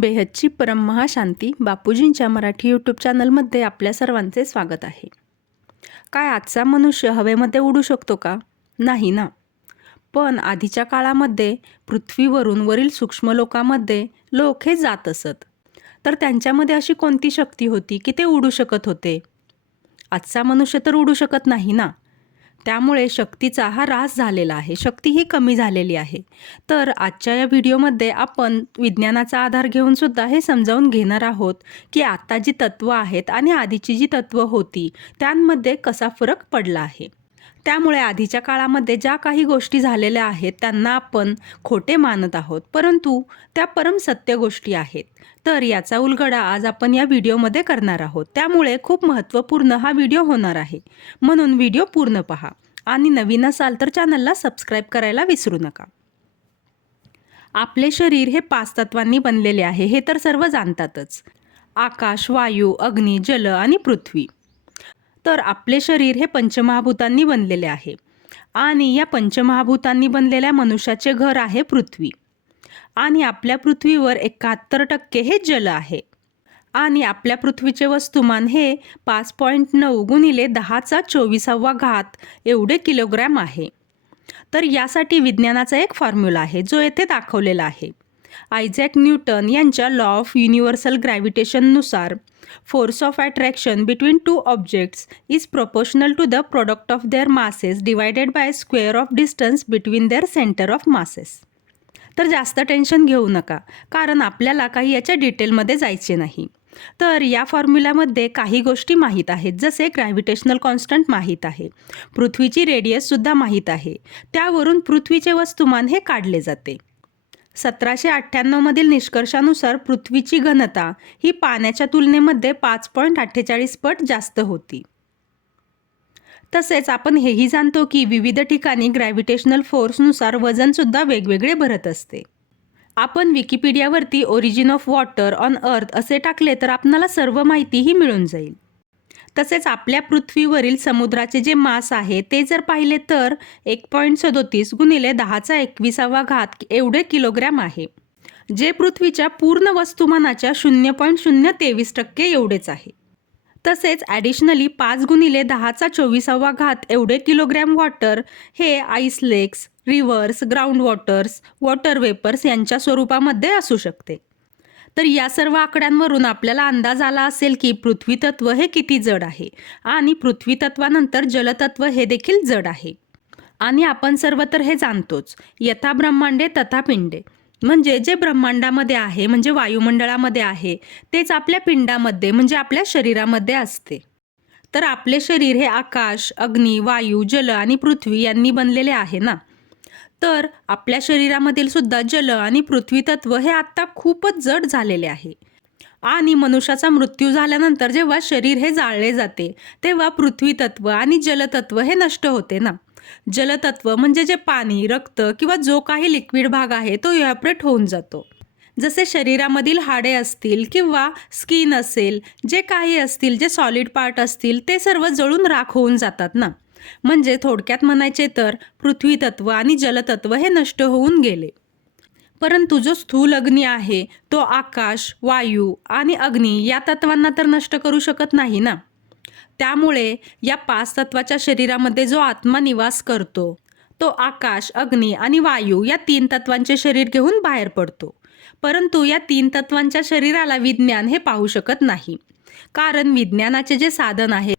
बेहदची परम महाशांती बापूजींच्या मराठी यूट्यूब चॅनलमध्ये आपल्या सर्वांचे स्वागत आहे. काय आजचा मनुष्य हवेमध्ये उडू शकतो का? नाही ना. पण आधीच्या काळामध्ये पृथ्वीवरून वरील सूक्ष्म लोकामध्ये लोक हे जात असत. तर त्यांच्यामध्ये अशी कोणती शक्ती होती की ते उडू शकत होते? आजचा मनुष्य तर उडू शकत नाही ना. त्यामुळे शक्तीचा हा ऱ्हास झालेला आहे. शक्ती ही कमी झालेली आहे. तर आजच्या या व्हिडिओमध्ये आपण विज्ञानाचा आधार घेऊन सुद्धा हे समजावून घेणार आहोत की आता जी तत्त्वं आहेत आणि आधीची जी तत्त्वं होती त्यांमध्ये कसा फरक पडला आहे. त्यामुळे आधीच्या काळामध्ये ज्या काही गोष्टी झालेल्या आहेत त्यांना आपण खोटे मानत आहोत. परंतु त्या परम सत्य गोष्टी आहेत. तर याचा उलगडा आज आपण या व्हिडिओमध्ये करणार आहोत. त्यामुळे खूप महत्त्वपूर्ण हा व्हिडिओ होणार आहे. म्हणून व्हिडिओ पूर्ण पहा आणि नवीन असाल तर चॅनलला सबस्क्राईब करायला विसरू नका. आपले शरीर हे पाच तत्वांनी बनलेले आहे हे तर सर्व जाणतातच. आकाश वायू अग्नी जल आणि पृथ्वी. तर आपले शरीर हे पंचमहाभूतांनी बनलेले आहे. आणि या पंचमहाभूतांनी बनलेल्या मनुष्याचे घर आहे पृथ्वी. आणि आपल्या पृथ्वीवर एकाहत्तर टक्के हे जल आहे. आणि आपल्या पृथ्वीचे वस्तुमान हे पाच पॉईंट नऊ गुणिले दहाचा चोवीसावा घात एवढे किलोग्रॅम आहे. तर यासाठी विज्ञानाचा एक फॉर्म्युला आहे जो येथे दाखवलेला आहे. आयझॅक न्यूटन यांच्या law of universal ग्रॅव्हिटेशननुसार force of attraction between two objects is proportional to the product of their masses divided by square of distance between their centre of masses तर जास्त टेन्शन घेऊ नका कारण आपल्याला काही याच्या डिटेलमध्ये जायचे नाही. तर या फॉर्म्युल्यामध्ये काही गोष्टी माहीत आहेत जसे ग्रॅव्हिटेशनल कॉन्स्टंट माहीत आहे पृथ्वीची रेडियससुद्धा माहीत आहे. त्यावरून पृथ्वीचे वस्तुमान हे काढले जाते. सतराशे अठ्ठ्याण्णवमधील निष्कर्षानुसार पृथ्वीची घनता ही पाण्याच्या तुलनेमध्ये पाच पॉईंट अठ्ठेचाळीस पट जास्त होती. तसेच आपण हेही जाणतो की विविध ठिकाणी ग्रॅव्हिटेशनल फोर्सनुसार वजनसुद्धा वेगवेगळे भरत असते. आपण विकिपीडियावरती origin of water on earth असे टाकले तर आपणाला सर्व माहितीही मिळून जाईल. तसेच आपल्या पृथ्वीवरील समुद्राचे जे मास आहे ते जर पाहिले तर एक पॉईंट सदोतीस गुणिले दहाचा एकविसावा घात एवढे किलोग्रॅम आहे जे पृथ्वीच्या पूर्ण वस्तुमानाच्या शून्य पॉईंट शून्य तेवीस टक्के एवढेच आहे. तसेच ॲडिशनली पाच गुणिले दहाचा चोवीसावा घात एवढे किलोग्रॅम वॉटर हे ice lakes rivers ground waters water vapours यांच्या स्वरूपामध्ये असू शकते. तर या सर्व आकड्यांवरून आपल्याला अंदाज आला असेल की पृथ्वीतत्व हे किती जड आहे आणि पृथ्वीतत्वानंतर जलतत्व हे देखील जड आहे. आणि आपण सर्व तर हे जाणतोच. यथा ब्रह्मांडे तथा पिंडे. म्हणजे जे ब्रह्मांडामध्ये आहे म्हणजे वायुमंडळामध्ये आहे तेच आपल्या पिंडामध्ये म्हणजे आपल्या शरीरामध्ये असते. तर आपले शरीर हे आकाश अग्नी वायू जल आणि पृथ्वी यांनी बनलेले आहे ना? तर आपल्या शरीरामधील सुद्धा जल आणि पृथ्वी तत्व हे आत्ता खूपच जड झालेले आहे. आणि मनुष्याचा मृत्यू झाल्यानंतर जेव्हा शरीर हे जाळले जाते तेव्हा पृथ्वी तत्व आणि जलतत्व हे नष्ट होते ना. जलतत्व म्हणजे जे पाणी रक्त किंवा जो काही लिक्विड भाग आहे तो इव्हॅपरेट होऊन जातो. जसे शरीरामधील हाडे असतील किंवा स्किन असेल जे काही असतील जे सॉलिड पार्ट असतील ते सर्व जळून राख होऊन जातात ना. म्हणजे थोडक्यात म्हणायचे तर पृथ्वी तत्व आणि जलतत्व हे नष्ट होऊन गेले. परंतु जो स्थूल अग्नी आहे तो आकाश वायू आणि अग्नी या तत्वांना तर नष्ट करू शकत नाही ना? त्यामुळे या पाच तत्वाच्या शरीरामध्ये जो आत्मा निवास करतो तो आकाश अग्नी आणि वायू या तीन तत्वांचे शरीर घेऊन बाहेर पडतो. परंतु या तीन तत्वांच्या शरीराला विज्ञान हे पाहू शकत नाही. कारण विज्ञानाचे जे साधन आहे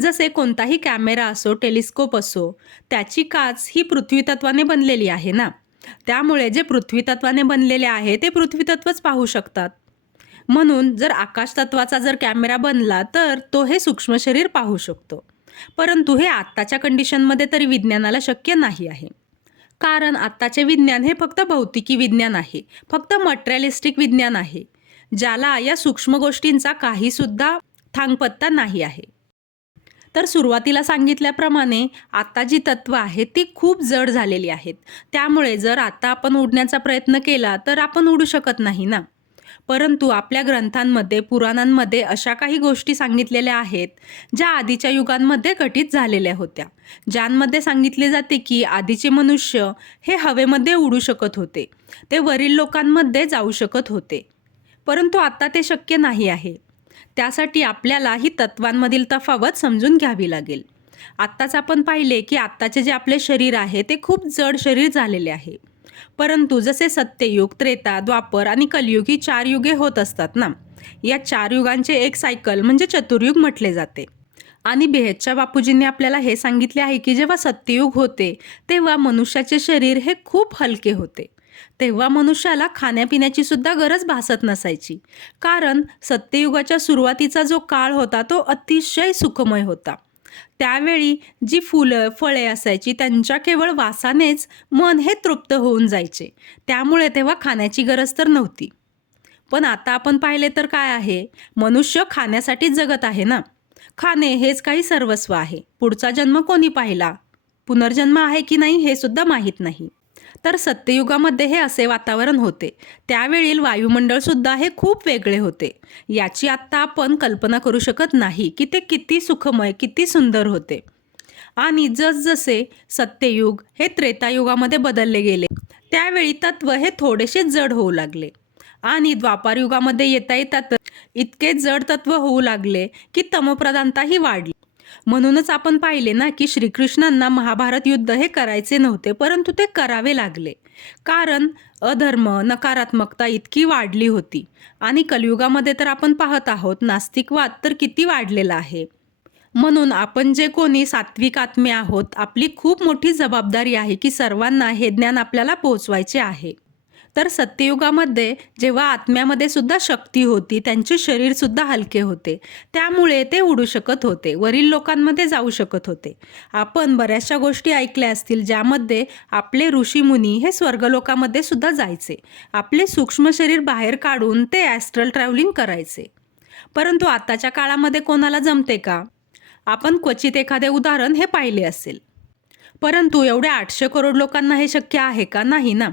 जसे कोणताही कॅमेरा असो टेलिस्कोप असो त्याची काच ही पृथ्वीतत्वाने बनलेली आहे ना? त्यामुळे जे पृथ्वीतत्वाने बनलेले आहे ते पृथ्वीतत्वच पाहू शकतात. म्हणून जर आकाशतत्वाचा जर कॅमेरा बनला तर तो हे सूक्ष्म शरीर पाहू शकतो. परंतु हे आत्ताच्या कंडिशनमध्ये तरी विज्ञानाला शक्य नाही आहे. कारण आत्ताचे विज्ञान हे फक्त भौतिकी विज्ञान आहे फक्त मटेरियलिस्टिक विज्ञान आहे ज्याला या सूक्ष्म गोष्टींचा काहीसुद्धा थांगपत्ता नाही आहे. तर सुरुवातीला सांगितल्याप्रमाणे आता जी तत्व आहेत ती खूप जड झालेली आहेत. त्यामुळे जर आता आपण उडण्याचा प्रयत्न केला तर आपण उडू शकत नाही ना? परंतु आपल्या ग्रंथांमध्ये पुराणांमध्ये अशा काही गोष्टी सांगितलेल्या आहेत ज्या आधीच्या युगांमध्ये घटित झालेल्या होत्या. ज्यांमध्ये सांगितले जाते की आधीचे मनुष्य हे हवेमध्ये उडू शकत होते. ते वरील लोकांमध्ये जाऊ शकत होते. परंतु आता ते शक्य नाही आहे. त्यासाठी आपल्याला ही तत्वांमधील तफावत समजून घ्यावी लागेल. आत्ताच आपण पाहिले की आत्ताचे जे आपले शरीर आहे ते खूप जड शरीर झालेले आहे. परंतु जसे सत्ययुग त्रेता द्वापर आणि कलयुग ही चार युगे होत असतात ना या चार युगांचे एक सायकल म्हणजे चतुर्युग म्हटले जाते. आणि बेहदच्या बापूजींनी आपल्याला हे सांगितले आहे की जेव्हा सत्ययुग होते तेव्हा मनुष्याचे शरीर हे खूप हलके होते. तेव्हा मनुष्याला खाण्यापिण्याची सुद्धा गरज भासत नसायची. कारण सत्ययुगाच्या सुरुवातीचा जो काळ होता तो अतिशय सुखमय होता. त्यावेळी जी फुलं फळे असायची त्यांच्या केवळ वासानेच मन हे तृप्त होऊन जायचे. त्यामुळे तेव्हा खाण्याची गरज तर नव्हती. पण आता आपण पाहिले तर काय आहे? मनुष्य खाण्यासाठीच जगत आहे ना? खाणे हेच काही सर्वस्व आहे. पुढचा जन्म कोणी पाहिला? पुनर्जन्म आहे की नाही हे सुद्धा माहीत नाही. तर सत्ययुगामध्ये हे असे वातावरण होते. त्यावेळील वायुमंडळ सुद्धा हे खूप वेगळे होते. याची आत्ता आपण कल्पना करू शकत नाही की ते किती सुखमय किती सुंदर होते. आणि जसजसे सत्ययुग हे त्रेतायुगामध्ये बदलले गेले त्यावेळी तत्व हे थोडेसे जड होऊ लागले. आणि द्वापारयुगामध्ये येता येता इतके जड तत्व होऊ लागले की तमप्रधानताही वाढली. म्हणूनच आपण पाहिले ना की श्रीकृष्णांना महाभारत युद्ध हे करायचे नव्हते परंतु ते करावे लागले. कारण अधर्म नकारात्मकता इतकी वाढली होती. आणि कलियुगामध्ये तर आपण पाहत आहोत नास्तिकवाद तर किती वाढलेला आहे. म्हणून आपण जे कोणी सात्विक आत्मे आहोत आपली खूप मोठी जबाबदारी आहे की सर्वांना हे ज्ञान आपल्याला पोहोचवायचे आहे. तर सत्ययुगामध्ये जेव्हा आत्म्यामध्ये सुद्धा शक्ती होती त्यांचे शरीर सुद्धा हलके होते. त्यामुळे ते उडू शकत होते. वरील लोकांमध्ये जाऊ शकत होते. आपण बऱ्याचशा गोष्टी ऐकल्या असतील ज्यामध्ये आपले ऋषीमुनी हे स्वर्गलोकामध्ये सुद्धा जायचे. आपले सूक्ष्म शरीर बाहेर काढून ते ॲस्ट्रल ट्रॅव्हलिंग करायचे. परंतु आताच्या काळामध्ये कोणाला जमते का? आपण क्वचित एखादे उदाहरण हे पाहिले असेल. परंतु एवढ्या आठशे करोड लोकांना हे शक्य आहे का? नाही ना.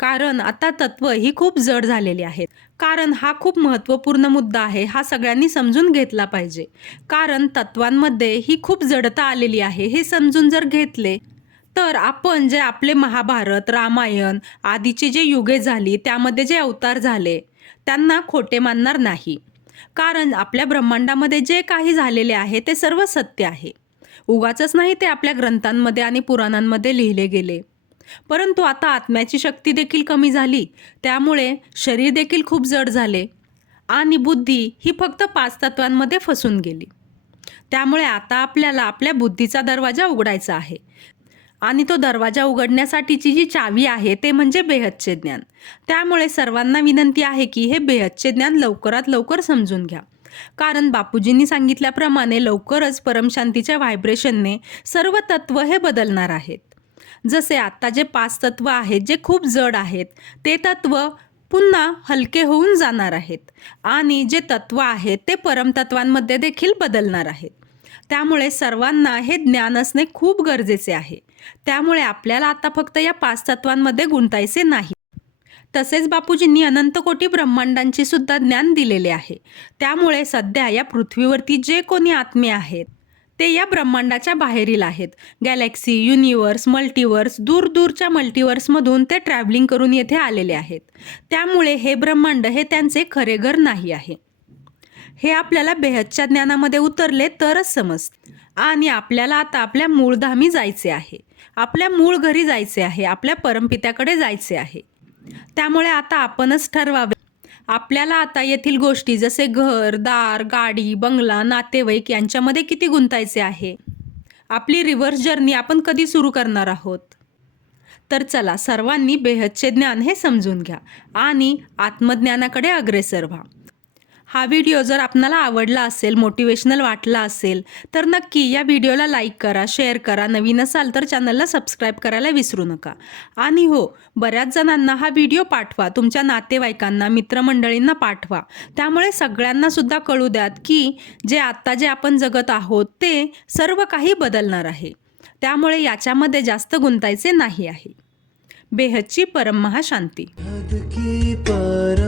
कारण आता तत्व ही खूप जड झालेली आहेत. कारण हा खूप महत्त्वपूर्ण मुद्दा आहे हा सगळ्यांनी समजून घेतला पाहिजे. कारण तत्वांमध्ये ही खूप जडता आलेली आहे हे समजून जर घेतले तर आपण जे आपले महाभारत रामायण आदीची जे युगे झाली त्यामध्ये जे अवतार झाले त्यांना खोटे मानणार नाही. कारण आपल्या ब्रह्मांडामध्ये जे काही झालेले आहे ते सर्व सत्य आहे. उगाच नाही ते आपल्या ग्रंथांमध्ये आणि पुराणांमध्ये लिहिले गेले. परंतु आता आत्म्याची शक्ती देखील कमी झाली. त्यामुळे शरीर देखील खूप जड झाले आणि बुद्धी ही फक्त पाच तत्वांमध्ये फसून गेली. त्यामुळे आता आपल्याला आपल्या बुद्धीचा दरवाजा उघडायचा आहे. आणि तो दरवाजा उघडण्यासाठीची जी चावी आहे ते म्हणजे बेहदचे ज्ञान. त्यामुळे सर्वांना विनंती आहे की हे बेहदचे ज्ञान लवकरात लवकर समजून घ्या. कारण बापूजींनी सांगितल्याप्रमाणे लवकरच परमशांतीच्या व्हायब्रेशनने सर्व तत्व हे बदलणार आहेत. जसे आत्ता जे पाच तत्व आहेत जे खूप जड आहेत ते तत्व पुन्हा हलके होऊन जाणार आहेत आणि जे तत्व आहेत ते परमतत्वांमध्ये देखील बदलणार आहेत. त्यामुळे सर्वांना हे ज्ञान असणे खूप गरजेचे आहे. त्यामुळे आपल्याला आता फक्त या पाच तत्वांमध्ये गुंतायचे नाही. तसेच बापूजींनी अनंत कोटी ब्रह्मांडांचे सुद्धा ज्ञान दिलेले आहे. त्यामुळे सध्या या पृथ्वीवरती जे कोणी आत्मे आहेत ते या ब्रह्मांडाच्या बाहेरील आहेत. गॅलेक्सी युनिवर्स मल्टिवर्स दूरदूरच्या मल्टिवर्समधून ते ट्रॅव्हलिंग करून येथे आलेले आहेत. त्यामुळे हे ब्रह्मांड हे त्यांचे खरे घर नाही आहे. हे आपल्याला बेहदच्या ज्ञानामध्ये उतरले तरच समजते. आणि आपल्याला आता आपल्या मूळधामी जायचे आहे. आपल्या मूळ घरी जायचे आहे. आपल्या परमपित्याकडे जायचे आहे. त्यामुळे आता आपणच ठरवावे. आपल्याला आता येथील गोष्टी जसे घर दार गाडी बंगला नातेवाईक यांच्यामध्ये किती गुंतायचे आहे? आपली रिव्हर्स जर्नी आपण कधी सुरू करणार आहोत? तर चला सर्वांनी बेहदचे ज्ञान हे समजून घ्या आणि आत्मज्ञानाकडे अग्रेसर व्हा. हा व्हिडिओ जर आपणाला आवडला असेल मोटिवेशनल वाटला असेल तर नक्की या व्हिडिओला लाईक करा शेअर करा. नवीन असाल तर चॅनलला सबस्क्राईब करायला विसरू नका. आणि हो बऱ्याच जणांना हा व्हिडिओ पाठवा. तुमच्या नातेवाईकांना मित्रमंडळींना पाठवा. त्यामुळे सगळ्यांना सुद्धा कळू द्यात की जे आत्ता जे आपण जगत आहोत ते सर्व काही बदलणार आहे. त्यामुळे याच्यामध्ये जास्त गुंतायचे नाही आहे. बेहदची परम महाशांती की परम